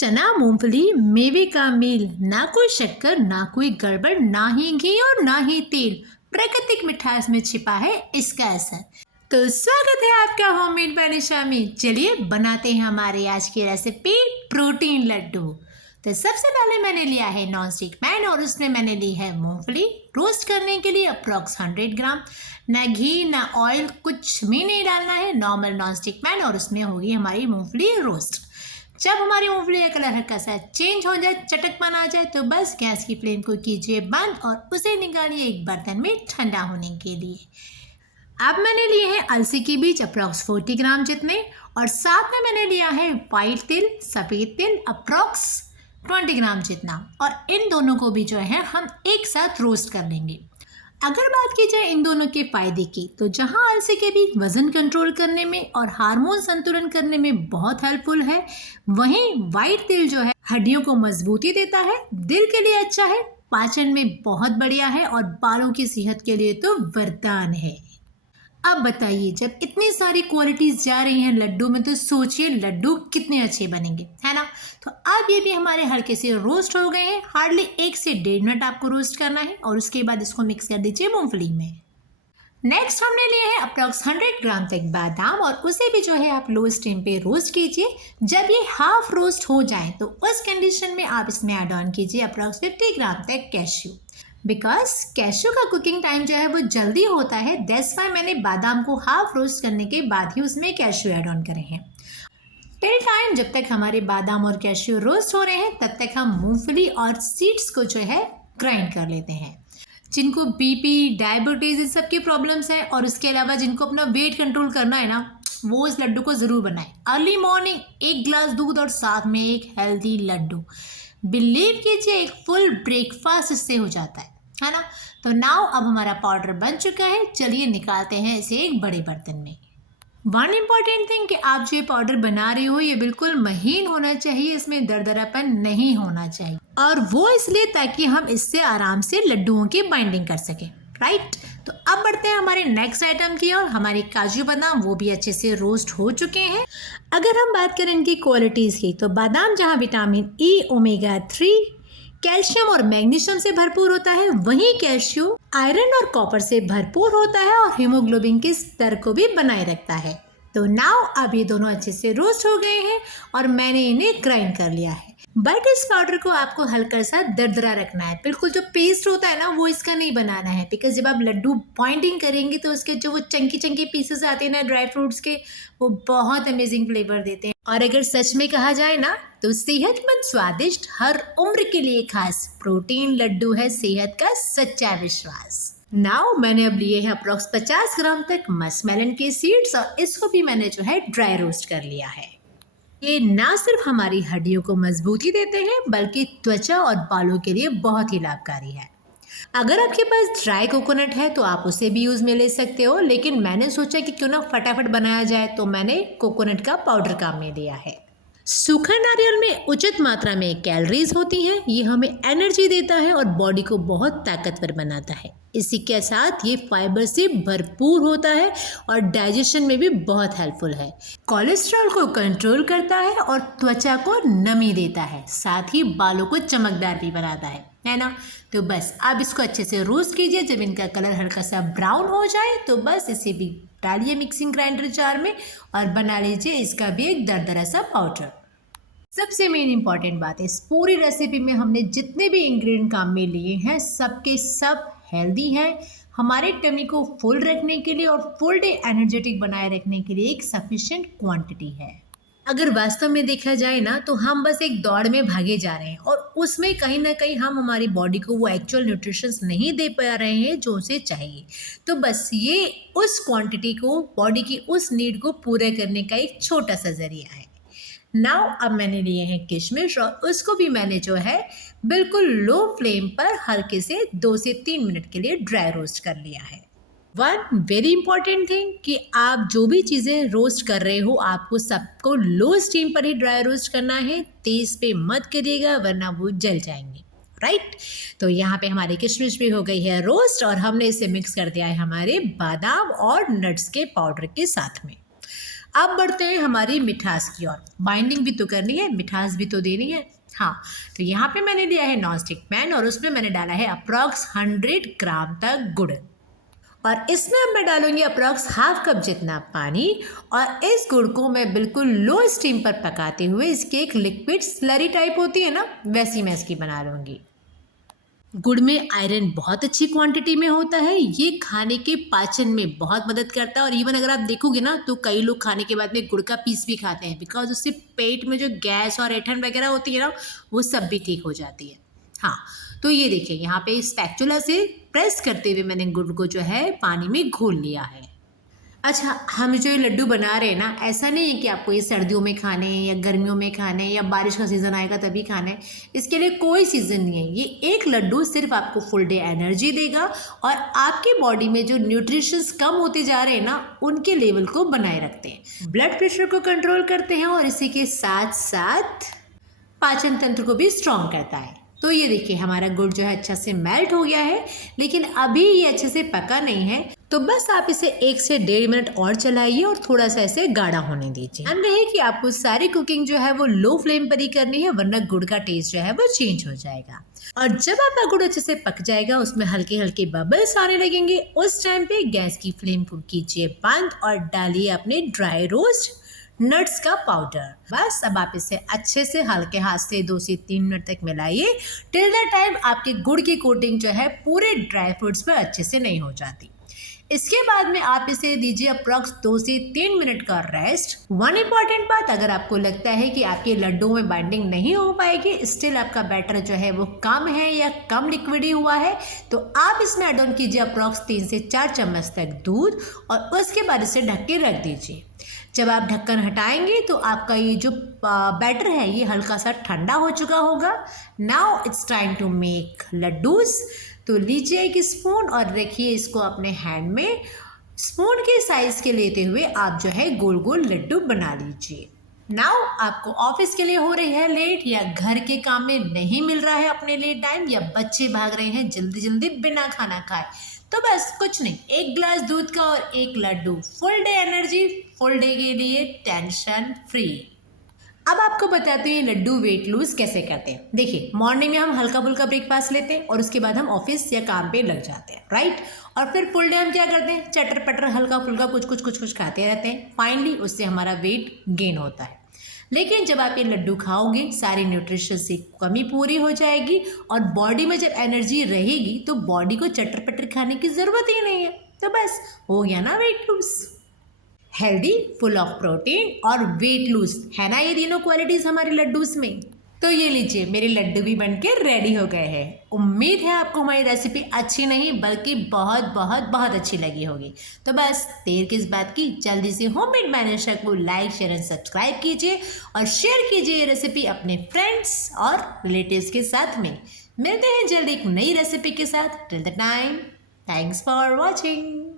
चना मूंगफली मेवे का मेल, ना कोई शक्कर ना कोई गड़बड़, ना ही घी और ना ही तेल, प्राकृतिक मिठास में छिपा है इसका असर। तो स्वागत है आपका होममेड बानिशा में। चलिए बनाते हैं हमारे आज की रेसिपी प्रोटीन लड्डू। तो सबसे पहले मैंने लिया है नॉन स्टिक पैन और उसमें मैंने ली है मूंगफली। रोस्ट करने के लिए अप्रॉक्स 100 ग्राम। ना घी ना ऑयल कुछ भी नहीं डालना है, नॉर्मल नॉन स्टिक पैन और उसमें होगी हमारी मूंगफली रोस्ट। जब हमारी मूंगफली का कलर हल्का सा चेंज हो जाए, चटकपन आ जाए, तो बस गैस की फ्लेम को कीजिए बंद और उसे निकालिए एक बर्तन में ठंडा होने के लिए। अब मैंने लिए हैं अलसी के बीज अप्रॉक्स 40 ग्राम जितने, और साथ में मैंने लिया है वाइट तिल, सफ़ेद तिल अप्रॉक्स 20 ग्राम जितना, और इन दोनों को भी जो है हम एक साथ रोस्ट कर लेंगे। अगर बात की जाए इन दोनों के फायदे की, तो जहां अलसी के बीज वजन कंट्रोल करने में और हार्मोन संतुलन करने में बहुत हेल्पफुल है, वहीं वाइट तिल जो है हड्डियों को मजबूती देता है, दिल के लिए अच्छा है, पाचन में बहुत बढ़िया है और बालों की सेहत के लिए तो वरदान है। अब बताइए, जब इतनी सारी क्वालिटीज जा रही हैं लड्डू में, तो सोचिए लड्डू कितने अच्छे बनेंगे, है ना। तो अब ये भी हमारे हल्के से रोस्ट हो गए हैं। हार्डली 1 से 1.5 मिनट आपको रोस्ट करना है और उसके बाद इसको मिक्स कर दीजिए मूंगफली में। नेक्स्ट हमने लिए हैं अप्रॉक्स 100 ग्राम तक बादाम और उसे भी जो है आप लो स्टीम पे रोस्ट कीजिए। जब ये हाफ रोस्ट हो जाए तो उस कंडीशन में आप इसमें ऐड ऑन कीजिए अप्रॉक्स 50 ग्राम तक कैश्यू। बिकॉज कैश्यू का कुकिंग टाइम जो है वो जल्दी होता है, दैट्स वाई मैंने बादाम को हाफ रोस्ट करने के बाद ही उसमें कैश्यू ऐड ऑन करे हैं। टिल टाइम जब तक हमारे बादाम और कैश्यू रोस्ट हो रहे हैं, तब तक हम मूंगफली और सीड्स को जो है ग्राइंड कर लेते हैं। जिनको बीपी, डायबिटीज इन सब की प्रॉब्लम्स हैं और उसके अलावा जिनको अपना वेट कंट्रोल करना है ना, वो इस लड्डू को ज़रूर बनाएं। अर्ली मॉर्निंग 1 गिलास दूध और साथ में एक हेल्दी लड्डू, बिलीव कीजिए एक फुल ब्रेकफास्ट इससे हो जाता है ना। तो नाउ अब हमारा पाउडर बन चुका है, चलिए निकालते हैं इसे एक बड़े बर्तन में। वन इम्पॉर्टेंट थिंग कि आप जो ये पाउडर बना रहे हो ये बिल्कुल महीन होना चाहिए, इसमें दरदरापन नहीं होना चाहिए, और वो इसलिए ताकि हम इससे आराम से लड्डुओं की बाइंडिंग कर सकें, राइट। तो अब बढ़ते हैं हमारे नेक्स्ट आइटम की और हमारे काजू बादाम वो भी अच्छे से रोस्ट हो चुके हैं। अगर हम बात करें इनकी क्वालिटीज़ की, तो बादाम जहाँ विटामिन ई, ओमेगा 3, कैल्शियम और मैग्नीशियम से भरपूर होता है, वहीं कैल्शियम आयरन और कॉपर से भरपूर होता है और हीमोग्लोबिन के स्तर को भी बनाए रखता है। तो नाउ अब ये दोनों अच्छे से रोस्ट हो गए हैं और मैंने इन्हें ग्राइंड कर लिया है। बट इस पाउडर को आपको हल्का सा दरदरा रखना है, बिल्कुल जो पेस्ट होता है ना वो इसका नहीं बनाना है, बिकॉज जब आप लड्डू बाइंडिंग करेंगे तो उसके जो वो चंकी चंकी पीसेस आते हैं ना ड्राई फ्रूट्स के, वो बहुत अमेजिंग फ्लेवर देते हैं। और अगर सच में कहा जाए ना, तो सेहतमंद, स्वादिष्ट, हर उम्र के लिए खास प्रोटीन लड्डू है सेहत का सच्चा विश्वास। नाउ मैंने अब लिए हैं अप्रॉक्स 50 ग्राम तक मस्कमेलन के सीड्स और इसको भी मैंने जो है ड्राई रोस्ट कर लिया है। ये ना सिर्फ हमारी हड्डियों को मजबूती देते हैं, बल्कि त्वचा और बालों के लिए बहुत ही लाभकारी है। अगर आपके पास ड्राई कोकोनट है तो आप उसे भी यूज़ में ले सकते हो, लेकिन मैंने सोचा कि क्यों ना फटाफट बनाया जाए, तो मैंने कोकोनट का पाउडर काम में लिया है। सूखा नारियल में उचित मात्रा में कैलोरीज होती हैं, ये हमें एनर्जी देता है और बॉडी को बहुत ताकतवर बनाता है। इसी के साथ ये फाइबर से भरपूर होता है और डाइजेशन में भी बहुत हेल्पफुल है। कोलेस्ट्रॉल को कंट्रोल करता है और त्वचा को नमी देता है, साथ ही बालों को चमकदार भी बनाता है ना। तो बस अब इसको अच्छे से रोस्ट कीजिए। जब इनका कलर हल्का सा ब्राउन हो जाए तो बस इसे भी डालिए मिक्सिंग ग्राइंडर जार में और बना लीजिए इसका भी एक दरदरा सा पाउडर। सबसे मेन इंपॉर्टेंट बात है, इस पूरी रेसिपी में हमने जितने भी इंग्रेडिएंट काम में लिए हैं सबके सब हेल्दी हैं, हमारे टमी को फुल रखने के लिए और फुल डे एनर्जेटिक बनाए रखने के लिए एक सफिशिएंट क्वांटिटी है। अगर वास्तव में देखा जाए ना, तो हम बस एक दौड़ में भागे जा रहे हैं और उसमें कहीं ना कहीं हम हमारी बॉडी को वो एक्चुअल न्यूट्रिशंस नहीं दे पा रहे हैं जो उसे चाहिए। तो बस ये उस क्वांटिटी को, बॉडी की उस नीड को पूरा करने का एक छोटा सा जरिया है। नाउ अब मैंने लिए हैं किशमिश और उसको भी मैंने जो है बिल्कुल लो फ्लेम पर हल्के से 2 से 3 मिनट के लिए ड्राई रोस्ट कर लिया है। वन वेरी इंपॉर्टेंट थिंग कि आप जो भी चीज़ें रोस्ट कर रहे हो आपको सबको लो स्टीम पर ही ड्राई रोस्ट करना है, तेज़ पे मत करिएगा वरना वो जल जाएंगे, राइट। तो यहाँ पे हमारी किशमिश भी हो गई है रोस्ट और हमने इसे मिक्स कर दिया है हमारे बादाम और नट्स के पाउडर के साथ में। अब बढ़ते हैं हमारी मिठास की ओर। बाइंडिंग भी तो करनी है, मिठास भी तो देनी है। हाँ, तो यहाँ पे मैंने लिया है नॉन स्टिक पैन और उसमें मैंने डाला है अप्रॉक्स 100 ग्राम तक गुड़ और इसमें अब मैं डालूंगी अप्रॉक्स हाफ कप जितना पानी और इस गुड़ को मैं बिल्कुल लो स्टीम पर पकाते हुए इसकी एक लिक्विड स्लरी टाइप होती है ना, वैसी मैं इसकी बना लूँगी। गुड़ में आयरन बहुत अच्छी क्वांटिटी में होता है, ये खाने के पाचन में बहुत मदद करता है और इवन अगर आप देखोगे ना तो कई लोग खाने के बाद में गुड़ का पीस भी खाते हैं बिकॉज उससे पेट में जो गैस और ऐंठन वगैरह होती है ना वो सब भी ठीक हो जाती है। हाँ, तो ये देखिए यहाँ पे स्पैचुला से प्रेस करते हुए मैंने गुड़ को जो है पानी में घोल लिया है। अच्छा, हम जो ये लड्डू बना रहे हैं ना, ऐसा नहीं है कि आपको ये सर्दियों में खाने हैं या गर्मियों में खाने हैं या बारिश का सीज़न आएगा तभी खाने हैं। इसके लिए कोई सीज़न नहीं है। ये एक लड्डू सिर्फ आपको फुल डे एनर्जी देगा और आपकी बॉडी में जो न्यूट्रिशंस कम होते जा रहे हैं ना उनके लेवल को बनाए रखते हैं, ब्लड प्रेशर को कंट्रोल करते हैं और इसी के साथ साथ पाचन तंत्र को भी स्ट्रॉन्ग करता है। तो ये देखिए हमारा गुड़ जो है अच्छा से मेल्ट हो गया है, लेकिन अभी ये अच्छे से पका नहीं है, तो बस आप इसे 1 से 1.5 मिनट और चलाइए और थोड़ा सा इसे गाढ़ा होने दीजिए। ध्यान रहे कि आपको सारी कुकिंग जो है वो लो फ्लेम पर ही करनी है, वरना गुड़ का टेस्ट जो है वो चेंज हो जाएगा। और जब आपका गुड़ अच्छे से पक जाएगा, उसमें हल्के हल्के बबल्स आने लगेंगे, उस टाइम पे गैस की फ्लेम को कीजिए बंद और डालिए अपने ड्राई रोस्ट नट्स का पाउडर। बस अब आप इसे अच्छे से हल्के हाथ से 2 से 3 मिनट तक मिलाइए टिल द टाइम आपके गुड़ की कोटिंग जो है पूरे ड्राई फ्रूट्स पर अच्छे से नहीं हो जाती। इसके बाद में आप इसे दीजिए अप्रॉक्स 2 से 3 मिनट का रेस्ट। वन इम्पॉर्टेंट बात, अगर आपको लगता है कि आपके लड्डू में बाइंडिंग नहीं हो पाएगी, स्टिल आपका बैटर जो है वो कम है या कम लिक्विडी हुआ है, तो आप इसमें एड ऑन कीजिए अप्रॉक्स 3 से 4 चम्मच तक दूध और उसके बाद इसे ढक के रख दीजिए। जब आप ढक्कन हटाएंगे तो आपका ये जो बैटर है ये हल्का सा ठंडा हो चुका होगा। Now it's time to make laddus. तो लीजिए एक स्पून और रखिए इसको अपने हैंड में, स्पून के साइज के लेते हुए आप जो है गोल गोल लड्डू बना लीजिए। नाउ आपको ऑफिस के लिए हो रही है लेट या घर के काम में नहीं मिल रहा है अपने लिए टाइम या बच्चे भाग रहे हैं जल्दी जल्दी बिना खाना खाए, तो बस कुछ नहीं, 1 गिलास दूध का और 1 laddu, full day energy, full day के लिए टेंशन फ्री। अब आपको बताते हैं ये लड्डू वेट लूज कैसे करते हैं। देखिए, मॉर्निंग में हम हल्का फुल्का ब्रेकफास्ट लेते हैं और उसके बाद हम ऑफिस या काम पे लग जाते हैं, राइट। और फिर फुल डे हम क्या करते हैं, चटर पटर हल्का फुल्का कुछ कुछ खाते रहते हैं। फाइनली उससे हमारा वेट गेन होता है। लेकिन जब आप ये लड्डू खाओगे सारी न्यूट्रिशन से कमी पूरी हो जाएगी और बॉडी में जब एनर्जी रहेगी तो बॉडी को चटर पटर खाने की ज़रूरत ही नहीं है। तो बस हो गया ना weight lose. Healthy, full of protein और वेट लूज है ना, ये तीनों क्वालिटीज़ हमारे लड्डूस में। तो ये लीजिए, मेरे लड्डू भी बनके रेडी हो गए हैं। उम्मीद है आपको हमारी रेसिपी अच्छी नहीं बल्कि बहुत बहुत बहुत अच्छी लगी होगी। तो बस देर किस बात की, जल्दी से होममेड मैनेजर को लाइक शेयर एंड सब्सक्राइब कीजिए और शेयर कीजिए ये रेसिपी अपने फ्रेंड्स और रिलेटिव्स के साथ में। मिलते हैं जल्द एक नई रेसिपी के साथ। Till the time, thanks for watching.